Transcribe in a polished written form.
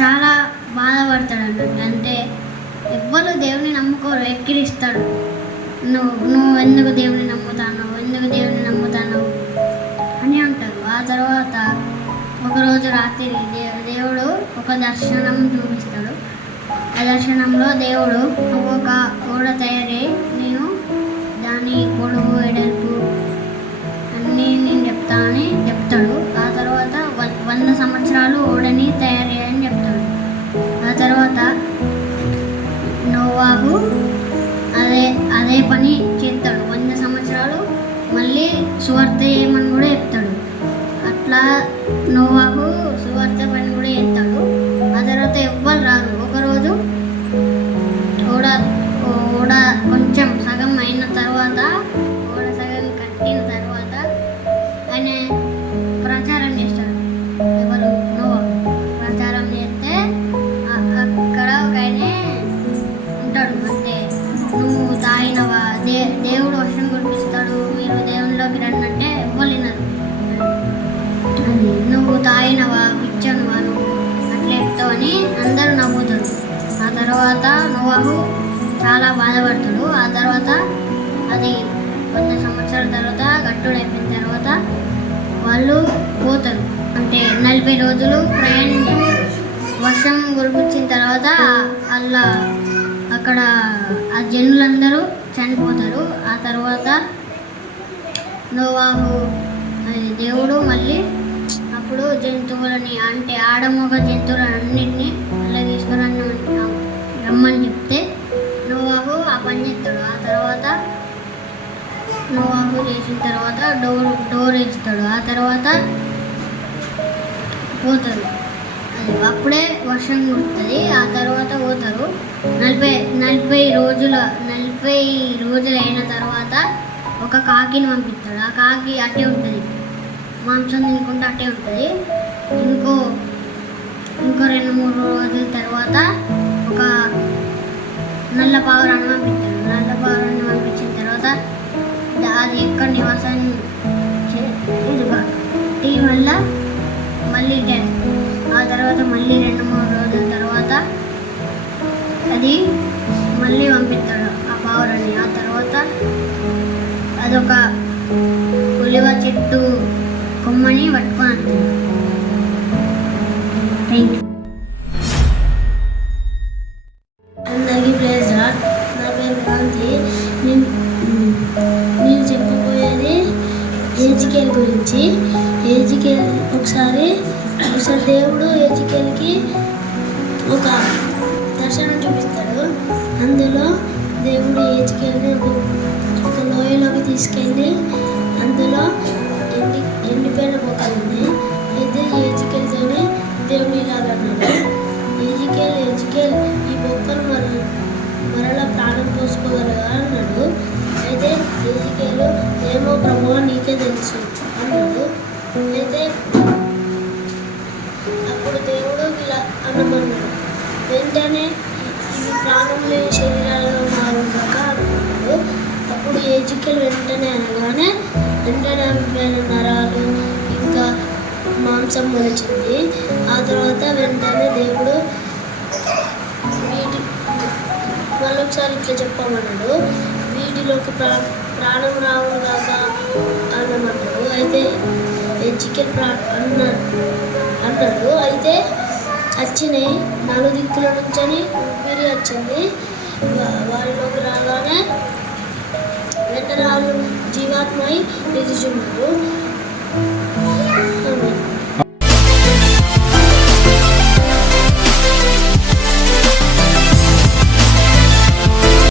చాలా బాధపడతాడు అన్నట్టు. అంటే ఎవ్వరు దేవుని నమ్ముకోరు, ఎక్కిరిస్తాడు. నువ్వు ఎందుకు దేవుని నమ్ముతాను అని అంటారు. ఆ తర్వాత ఒకరోజు రాత్రి దేవుడు ఒక దర్శనం చూపిస్తాడు. ఆ దర్శనంలో దేవుడు ఒక ఓడ తయారై నేను దాని పొడవు ఎడల్పు అన్నీ నేను చెప్తాడు. ఆ తర్వాత 100 సంవత్సరాలు ఓడని తయారయ్యని చెప్తాడు. ఆ తర్వాత నోవాహు అదే పని చేస్తాడు. 100 సంవత్సరాలు మళ్ళీ సువార్త చేయమని కూడా చెప్తాడు. అట్లా నోవాహు సువార్త పని కూడా చేస్తాడు. ఆ తర్వాత ఎవ్వరు రాదు. ఒకరోజు ఓడ కొంచెం సగం అయిన తర్వాత, ఓడ సగం కట్టిన తర్వాత ఆయన ప్రచారం చేస్తాడు. ఎవరు? నోవాహు ప్రచారం చేస్తే అక్కడ ఒక ఆయన ఉంటాడు. అంటే నువ్వు తాగినవా, దేవుడు వర్షం కురిపిస్తాడు, మీరు దేవునిలోకి రండి అంటే ఎవ్వరు వినరు. నువ్వు తాగినవా, పిచ్చనువా, నువ్వు అట్లా చెప్తావని అందరూ నవ్వుతారు. ఆ తర్వాత నోవాహు చాలా బాధపడతాడు. ఆ తర్వాత అది 100 సంవత్సరాల తర్వాత గట్టుడైపోయిన తర్వాత వాళ్ళు పోతారు. అంటే 40 రోజులు ప్రయాణించారు. వర్షం కురిపించిన తర్వాత అక్కడ ఆ జనులందరూ చనిపోతారు. ఆ తర్వాత నోవాహు దేవుడు మళ్ళీ అప్పుడు జంతువులని, అంటే ఆడమొగ జంతువులన్నింటినీ అలా రమ్మని చెప్తే నోవాహు ఆ పని చేస్తాడు. ఆ తర్వాత నోవాహు చేసిన తర్వాత డోర్ వేస్తాడు. ఆ తర్వాత పోతారు. అప్పుడే వర్షం కుడుతుంది. ఆ తర్వాత పోతారు. 40 రోజులు అయిన తర్వాత ఒక కాకిని పంపిస్తాడు. ఆ కాకి అట్టే ఉంటుంది, మాంసం తినుకుంటూ అట్టే ఉంటుంది. ఇంకో 2-3 రోజుల తర్వాత ఒక నల్ల పావురాన్ని పంపిస్తాడు. నల్ల పావురాన్ని పంపించిన తర్వాత అది ఎక్కడ నివాసం వల్ల మళ్ళీ ఆ తర్వాత మళ్ళీ 2-3 రోజుల తర్వాత అది మళ్ళీ పంపిస్తాడు ఆ పావురాన్ని. ఆ తర్వాత అదొక ఉలివ చెట్టు కొమ్మని పట్టుకొని థ్యాంక్ యూ. అందరికీ ప్లేస్ నా పేరు క్రాంతి. నేను చెప్పబోయేది ఎజికేల్ గురించి. ఒకసారి దేవుడు ఎజికేల్కి ఒక దర్శనం చూపిస్తాడు. అందులో దేవుడు ఎజికేల్ని ఒక లోయలోకి తీసుకెళ్ళి అందులో ఎండిపోయిన బొక్కలు ఉన్నాయి. అయితే ఎజికేల్తోనే దేవుడు ఇలాగా అన్నాడు, ఎజికేల్ ఈ బొక్కలు మరలా ప్రాణం పోసుకోగలగా అన్నాడు. అయితే ఎజికేలు ఏమో ప్రభువా నీకే తెలుసు అన్నాడు. అయితే అప్పుడు దేవుడు ఇలా అన్నమన్నాడు, వెంటనే ఇవి ప్రాణం లేని శరీరాలుగా మారుగాక అన్నాడు. అప్పుడు ఎజికేల్ వెంటనే అనగానే నరాలు ఇంకా మాంసం మొలిచింది. ఆ తర్వాత వెంటనే దేవుడు మళ్ళొకసారి ఇట్లా చెప్పమన్నాడు, వీటిలోకి ప్రాణం రావుగాక అనమన్నాడు. అయితే ఎజికేల్ అన్నాడు. అయితే వచ్చినాయి 4 దిక్కుల నుంచి ఊపిరి వచ్చింది. వారిలోకి రాగానే వెంటనే వాళ్ళు జీవాత్మై నిలుచున్నారు.